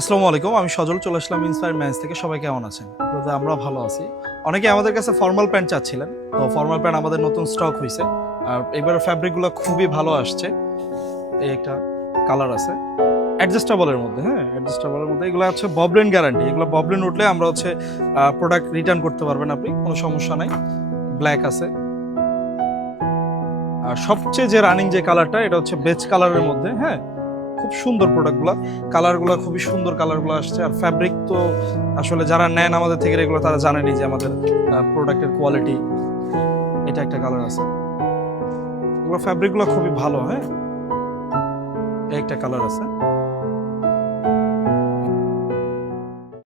আসসালামু আলাইকুম, আমি সজল চলে আসলাম ইন্সপায়ার ম্যান্স থেকে। সবাই কেমন আছেন? ব্রদা, আমরা ভালো আছি। অনেকে আমাদের কাছে ফর্মাল প্যান্ট চাচ্ছিলেন, তো ফর্মাল প্যান্ট আমাদের নতুন স্টক হয়েছে। আর এবারে ফ্যাব্রিকগুলো খুবই ভালো আসছে। এই একটা কালার আছে অ্যাডজাস্টেবলের মধ্যে, হ্যাঁ অ্যাডজাস্টেবলের মধ্যে। এগুলো হচ্ছে ববলিন গ্যারান্টি। এগুলো ববলিন উঠলে আমরা হচ্ছে প্রোডাক্ট রিটার্ন করতে পারবেন আপনি, কোনো সমস্যা নাই। ব্ল্যাক আছে। আর সবচেয়ে যে রানিং যে কালারটা, এটা হচ্ছে বেজ কালারের মধ্যে, হ্যাঁ খুব সুন্দর প্রোডাক্টগুলো। কালারগুলো খুবই সুন্দর, কালারগুলো আসছে। আর ফ্যাব্রিক তো আসলে যারা নেন আমাদের থেকে এগুলো তারা জানেনই যে আমাদের প্রোডাক্টের কোয়ালিটি। এটা একটা কালার আছে, এগুলো ফ্যাব্রিকগুলো খুবই ভালো। হ্যাঁ, এই একটা কালার আছে।